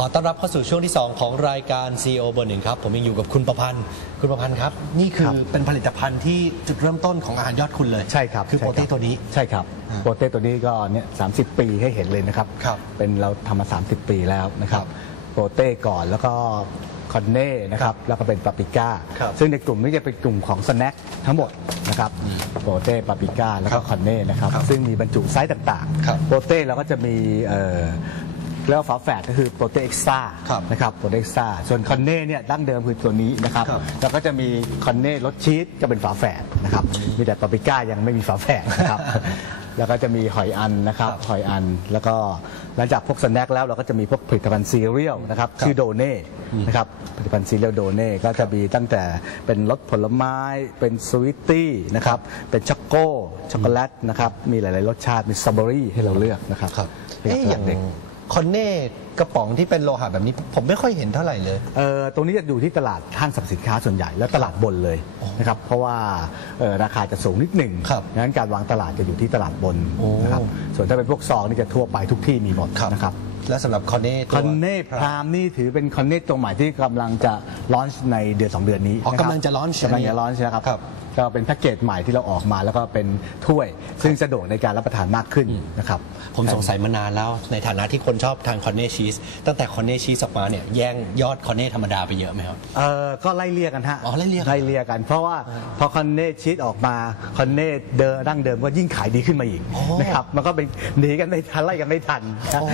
ขอต้อนรับเข้าสู่ช่วงที่ 2 ของรายการ CEO เบอร์หนึ่งครับ ผมยังอยู่กับคุณประพันธ์ คุณประพันธ์ครับ นี่คืครัอบเป็นผลิตภัณฑ์ที่จุดเริ่มต้นของอาหารยอดคุณเลย ใช่ครับคือใช่โปรตีนรับตัวนี้ ใช่ครับอ่าโปรเต้ตัวนี้ก็เนี่ยสาปีให้เห็นเลยนะครับครับเป็นเราทำมา 30 ปีแล้วนะครัครับบโปรเต้ก่อนแล้วก็คอนเน่นะครับแล้วก็เป็นปาปริก้าครับซึ่งในกลุ่มนี้จะเป็นกลุ่มของสแน็คทั้งหมดนะครับโปรเต้ปาปริก้าแล้วก็คอนเน่นะครับครับซึ่งมีบรรจุไซส์ต่างครับๆโปรเต้เราก็จะมี เอ่อเรียกว่าฝาแฝดก็คือโปรเต้เอ็กซ์ตาครับนะครับโปรเต้เอ็กซ์ตาส่วนคอนเน่เนี่ยดั้งเดิมคือตัวนี้นะครับครับ แล้วก็จะมีคอนเน่รสชีสก็เป็นฝาแฝดนะครับมีแต่ปาปริก้ายังไม่มีฝาแฝดนะครับ แล้วก็จะมีหอยอันนะครับครับหอยอันแล้วก็หลังจากพวกสแน็คแล้วเราก็จะมีพวกผลิตภัณฑ์ซีเรียลนะครับครับชื่อโดเน่นะครับผลิตภัณฑ์ซีเรียลโดเน่ก็จะมีตั้งแต่เป็นรสผลไม้เป็นสวีตตี้นะครับเป็นช็อกโกช็อกโกแลตนะครับมีหลาย ๆ รสชาติมีสตรอเบอรี่ให้เราเลือกนะครับครับเป็นเอ๊ะอย่างเด็ก คอนเน่กระป๋องที่เป็นโลหะแบบนี้ ผมไม่ค่อยเห็นเท่าไหร่เลย เอ่อตรงนี้จะอยู่ที่ตลาดห้างสรรพสินค้าส่วนใหญ่และตลาดบนเลยนะครับเพราะว่าเอ่อราคาจะสูงนิดหนึ่งครับงั้นการวางตลาดจะอยู่ที่ตลาดบนโอ้นะครับส่วนถ้าเป็นพวกซองนี่จะทั่วไปทุกที่มีหมดนะครับ และสำหรับคอนเน่คอนเน่พรามนี่ถือเป็นคอนเน่ตัวใหม่ที่กำลังจะลอนช์ในเดือน2 เดือนนี้อ๋อนะครับกำลังจะ launch กำลังจะลอนช์นะครับครับก็เป็นแพ็กเกจใหม่ที่เราออกมาแล้วก็เป็นถ้วย ซึ่งสะดวกในการรับประทานมากขึ้นนะครับผมสงสัยมานานแล้วในฐานะที่คนชอบทานคอนเน่ชีสตั้งแต่คอนเน่ชีสออกมาเนี่ยแย่งยอดคอนเน่ธรรมดาไปเยอะไหมครับเออก็ไล่เลี่ยกันฮะอ๋อไล่เลี่ยกันไล่เลี่ยกัน เพราะว่าพอคอนเน่ชีสออกมาคอนเน่เดิมดั้งเดิมก็ยิ่งขายดีขึ้นมาอีกอ๋อนะครับมันก็เป็นหนีกันไม่ทันไล่กันไม่ทันอ๋อ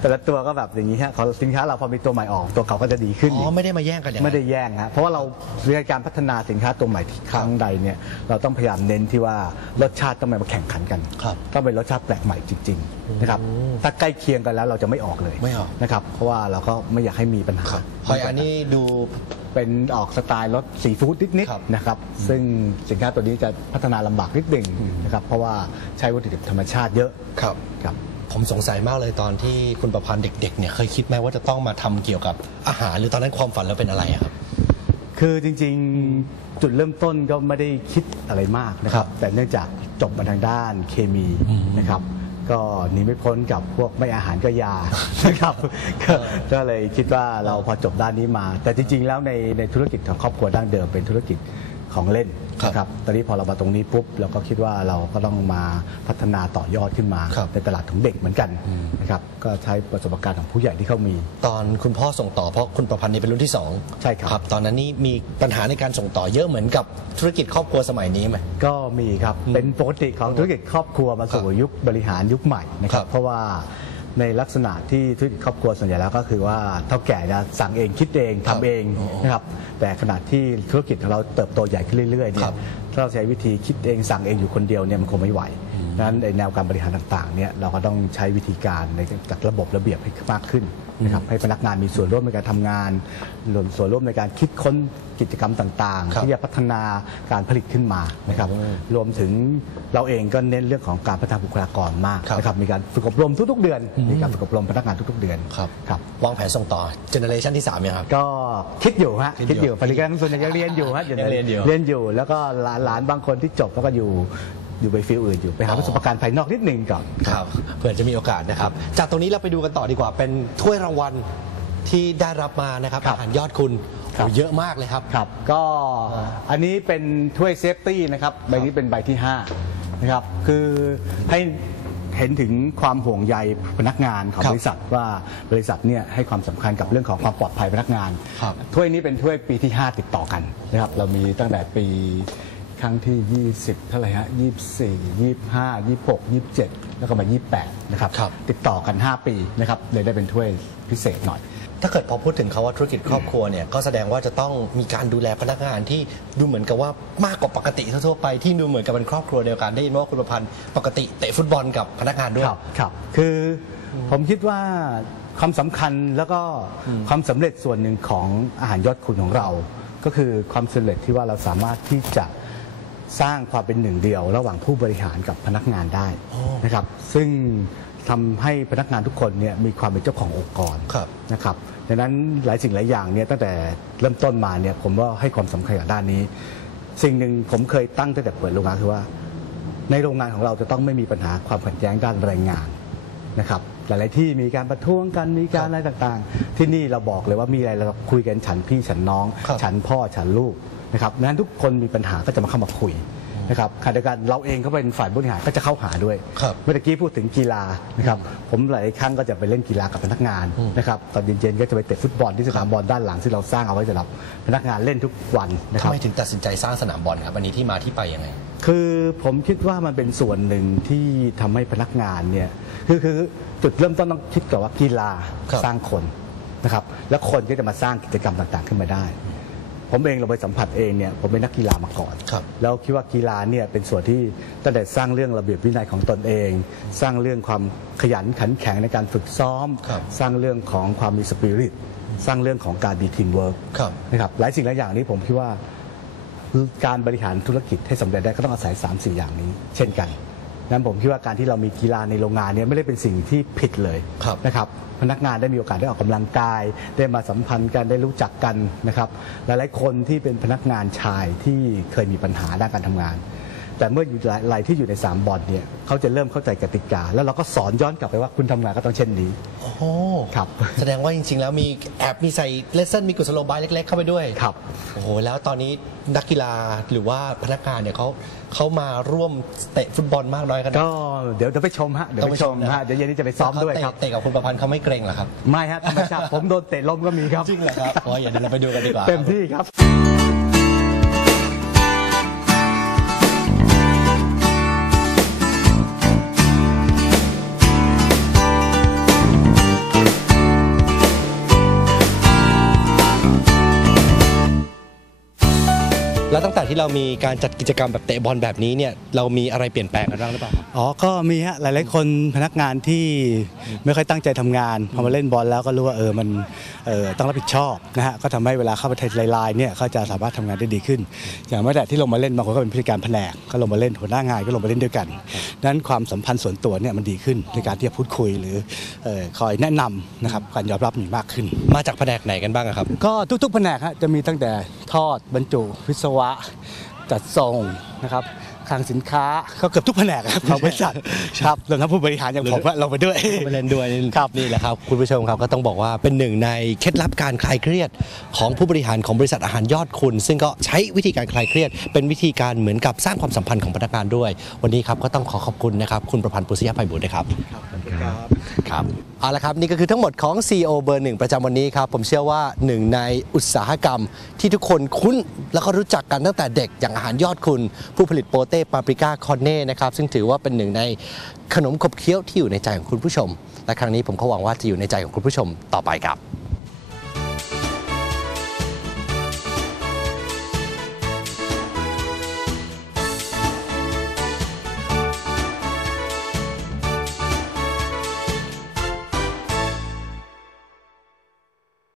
แต่ละตัวก็แบบอย่างนี้ฮะของสินค้าเราพอมีตัวใหม่ออก ตัวเก่าก็จะดีขึ้นอ๋อีอกไม่ได้มาแย่งกันอย่างนั้น ไม่ได้แย่งฮะเพราะว่าเราเรื่องการพัฒนาสินค้าตัวใหม่ที่ครั้งใดเนี่ยเราต้องพยายามเน้นที่ว่ารสชาติต้องมาแข่งขันกันครับต้องเป็นรสชาติแปลกใหม่จริงๆนะครับถ้าใกล้เคียงกันแล้วเราจะไม่ออกเลยไม่ออก นะครับเพราะว่าเราก็ไม่อยากให้มีปัญหาหอยอันนี้ดูเป็นออกสไตล์รสซีฟู้ดนิดครับ ๆนะครับ ซึ่งสินค้าตัวนี้จะพัฒนาลำบากนิดหนึ่งนะครับเพราะว่าใช้วัตถุดิบธรรมชาติเยอะครับ ครับ ผมสงสัยมากเลยตอนที่คุณประพันธ์เด็กๆเนี่ยเคยคิดไหมว่าจะต้องมาทำเกี่ยวกับอาหารหรือตอนนั้นความฝันเราเป็นอะไรอะครับ คือจริงๆจุดเริ่มต้นก็ไม่ได้คิดอะไรมากนะครับ แต่เนื่องจากจบมาทางด้านเคมีนะครับก็หนีไม่พ้นกับพวกไม่อาหารก็ยานะครับก็ก็เลยคิดว่าเราพอจบด้านนี้มา แต่จริงๆแล้วในในธุรกิจของครอบครัวดั้งเดิมเป็นธุรกิจ ของเล่นครับนะครับ ตอนนี้พอเรามาตรงนี้ปุ๊บเราก็คิดว่าเราก็ต้องมาพัฒนาต่อยอดขึ้นมาครับในตลาดของเด็กเหมือนกันนะครับก็ใช้ประสบการณ์ของผู้ใหญ่ที่เขามี ตอนคุณพ่อส่งต่อเพราะคุณประพันธ์นี่เป็นรุ่นที่สองใช่ครับครับ ตอนนั้นนี่มีปัญหาในการส่งต่อเยอะเหมือนกับธุรกิจครอบครัวสมัยนี้ไหมก็มีครับเป็นปกติของธุรกิจครอบครัวมาสู่ยุคบริหารยุคใหม่นะครัครับบเพราะว่า ในลักษณะที่ธุรกิจครอบครัวส่วนใหญ่แล้วก็คือว่าเท่าแก่จะสั่งเองคิดเองทำเองนะครับแต่ขณะที่ธุรกิจของเราเติบโตใหญ่ขึ้นเรื่อยๆเนี่ครัยบ ถ้าเราใช้วิธีคิดเองสั่งเองอยู่คนเดียวเนี่ยมันคงไม่ไหว ดังนั้นในแนวการบริหารต่างๆเนี่ยเราก็ต้องใช้วิธีการในจัดระบบระเบียบให้มากขึ้นนะครับให้พนักงานมีส่วนร่วมในการทำงานรวมส่วนร่วมในการคิดค้นกิจกรรมต่างครับๆที่จะพัฒนาการผลิตขึ้นมานะครับรวมถึงเราเองก็เน้นเรื่องของการพัฒนาบุคลากรมากครับนะครับมีการฝึกอบรมทุกๆเดือน มีการฝึกอบรมพนักงานทุกๆเดือนครับครับวางแผนส่งต่อเจเนอเรชันที่3เนี่ยครับก็คิดอยู่ฮะคิคิดดออยู่ยู่ผลิตการส่วนใหญ่ยังเรียนอยู่ฮะยังเรียนอยู่เรียนอยู่ แล้วก็หลานหลานบางคนที่จบแล้วก็อยู่ อยู่ไปฟิลอื่นอยู่ไปหาอ๋อประสบการณ์ภายนอกนิดหนึ่งก่อนครับเผื่อจะมีโอกาสนะครับ จากตรงนี้เราไปดูกันต่อดีกว่า เป็นถ้วยรางวัลที่ได้รับมานะครับครับอาหารยอดคุณครับโอ้เยอะมากเลยครับครับ ก็อันนี้เป็นถ้วยเซฟตี้นะครับใบนี้เป็นใบที่5นะครับคือให้เห็นถึงความห่วงใยพนักงานของครับบริษัทว่าบริษัทเนี่ยให้ความสำคัญกับเรื่องของความปลอดภัยพนักงานครับถ้วยนี้เป็นถ้วยปีที่ 5 ติดต่อกันนะครับเรามีตั้งแต่ปี ครั้งที่ 20 เท่าไหร่ฮะ24 25 26 27 แล้วก็มา 28 นะครับ ครับ ติดต่อกัน 5 ปีนะครับ เลยได้เป็นถ้วยพิเศษหน่อย ถ้าเกิดพอพูดถึงคาว่าธุรกิจครอบครัวเนี่ยก็แสดงว่าจะต้องมีการดูแลพนักงานที่ดูเหมือนกับว่ามากกว่าปกติทั่วๆไปที่ดูเหมือนกับเป็นครอบครัวเดียวกันได้ยินว่าคุณประพันธ์ปกติเตะฟุตบอลกับพนักงานด้วย ครับครับคืออผมคิดว่าความสำคัญแล้วก็ความสำเร็จส่วนหนึ่งของอาหารยอดคุณของเรา ก็คือความสำเร็จที่ว่าเราสามารถที่จะ สร้างความเป็นหนึ่งเดียว ระหว่างผู้บริหารกับพนักงานได้อ๋อนะครับ ซึ่งทำให้พนักงานทุกคนเนี่ยมีความเป็นเจ้าขององค์กรครับนะครับดังนั้นหลายสิ่งหลายอย่างเนี่ยตั้งแต่เริ่มต้นมาเนี่ยผมว่าให้ความสำคัญกับด้านนี้ สิ่งหนึ่งผมเคยตั้งตั้งแต่เปิดโรงงานคือว่า ในโรงงานของเราจะต้องไม่มีปัญหาความขัดแย้งด้านแรงงานนะครับหลาย ๆ ที่มีการประท้วงกันมีการอะไรต่าง ๆ ที่นี่เราบอกเลยว่ามีอะไรเราคุยกันฉันพี่ฉันน้องครับฉันพ่อฉันลูก นะครับดังนั้นทุกคนมีปัญหาก็จะมาเข้ามาคุยนะครับขณะเดียวกันเราเองก็เป็นฝ่ายบริหารก็จะเข้าหาด้วย ครับเมื่อกี้พูดถึงกีฬานะครับผมหลายครั้งก็จะไปเล่นกีฬากับพนักงานนะครับตอนเย็นๆก็จะไปเตะฟุตบอลที่สนามบอลด้านหลังที่เราสร้างเอาไว้สำหรับพนักงานเล่นทุกวันนะคทำรับ ไมถึงตัดสินใจสร้างสนามบอลครับอันนี้ที่มาที่ไปยังไง คือผมคิดว่ามันเป็นส่วนหนึ่งที่ทำให้พนักงานเนี่ยคือคือจุดเริ่มต้นต้องคิดก่อนว่ากีฬาครับ สร้างคนนะครับ แล้วคนก็จะมาสร้างกิจกรรมต่างๆขึ้นมาได้ ผมเองเราไปสัมผัสเองเนี่ยผมเป็นนักกีฬามาก่อน ครับ แล้วคิดว่ากีฬาเนี่ยเป็นส่วนที่ตั้งแต่สร้างเรื่องระเบียบวินัยของตนเอง สร้างเรื่องความขยันขันแข็งในการฝึกซ้อม ครับ สร้างเรื่องของความมีสปิริตสร้างเรื่องของการดีทีมเวิร์กครับ นะครับหลายสิ่งหลายอย่างนี้ผมคิดว่า การบริหารธุรกิจให้สำเร็จได้ก็ต้องอาศัย 3 4 อย่างนี้ เช่นกัน นั้นผมคิดว่าการที่เรามีกีฬาในโรงงานเนี่ยไม่ได้เป็นสิ่งที่ผิดเลยครับ นะครับพนักงานได้มีโอกาสได้ออกกำลังกาย ได้มาสัมพันธ์กันได้รู้จักกันนะครับ หลายๆคนที่เป็นพนักงานชายที่เคยมีปัญหาด้านการทำงาน แต่เมื่ออยู่หลายๆที่อยู่ในสามบอลเนี่ยเขาจะเริ่มเข้าใจกติกา แล้วเราก็สอนย้อนกลับไปว่าคุณทำงานก็ต้องเช่นนี้ โอ้โหครับ แสดงว่าจริง ๆ แล้วมีแอบมีใส่เลสเซ่นมีกุศโลบายเล็ก ๆ เข้าไปด้วยครับโอ้โหแล้วตอนนี้นักกีฬาหรือว่าพนักงานเนี่ยเขาเขามาร่วมเตะฟุตบอลมากน้อยขนาดก็เดี๋ยวเดี๋ยวไปชมฮะเดี๋ยวไปชมนะฮะเดี๋ยวเย็นนี้จะไปซ้อมด้วยครับเตะกับคุณประพันธ์เขาไม่เกรงเหรอครับไม่ฮะธรรมชาติผมโดนเตะล้มก็มีครับจริงเหรอครับโอ้ยอย่าเดี๋ยวเราไปดูกันดีกว่าเต็มที่ครับ แล้วตั้งแต่ที่เรามีการจัดกิจกรรมแบบเตะบอลแบบนี้เนี่ยเรามีอะไรเปลี่ยนแปลงกันบ้างหรือเปล่าครับ อ๋อ ก็มีฮะหลาย ๆ คนพนักงานที่ไม่ค่อยตั้งใจทำงานพอมาเล่นบอลแล้วก็รู้ว่าเออมันเออต้องรับผิดชอบนะฮะก็ทำให้เวลาเข้าไปในไลน์เนี่ยเขาจะสามารถทำงานได้ดีขึ้น อย่างแม้แต่ที่ลงมาเล่นบางคนก็เป็นผู้จัดการแผนกก็ลงมาเล่นหัวหน้างานก็ลงมาเล่นด้วยกันดังนั้นความสัมพันธ์ส่วนตัวเนี่ยมันดีขึ้นในการที่จะพูดคุยหรือเออคอยแนะนำนะครับการยอมรับมีมากขึ้น มาจากแผนกไหนกันบ้างอะครับ ก็ทุกๆแผนกฮะจะมีตั้งแต่ทอดบรรจุวิศวะจัดส่งนะครับคลังสินค้าก็เกือบทุกแผนกครับของบริษัทครับรวมทั้งผู้บริหารอย่างผมอะลงไปด้วยไปเล่นด้วยครับนี่แหละครับคุณผู้ชมครับก็ต้องบอกว่าเป็นหนึ่งในเคล็ดลับการคลายเครียด ของผู้บริหารของบริษัทอาหารยอดคุณ ซึ่งก็ใช้วิธีการคลายเครียด เป็นวิธีการเหมือนกับสร้างความสัมพันธ์ของพนักงานด้วย วันนี้ครับก็ต้องขอขอบคุณนะครับคุณประพันธ์ปุษยภัยบุตรนะครับครับ เอาละครับ นี่ก็คือทั้งหมดของ CEO เบอร์หนึ่งประจำวันนี้ครับ ผมเชื่อว่าหนึ่งในอุตสาหกรรม ที่ทุกคนคุ้น แล้วก็รู้จักกันตั้งแต่เด็กอย่างอาหารยอดคุณ ผู้ผลิตโปเต้ปาปริก้าคอนเน่นะครับซึ่งถือว่าเป็นหนึ่งในขนมขบเคี้ยวที่อยู่ในใจของคุณผู้ชม และครั้งนี้ผมก็หวังว่าจะอยู่ในใจของคุณผู้ชมต่อไปครับ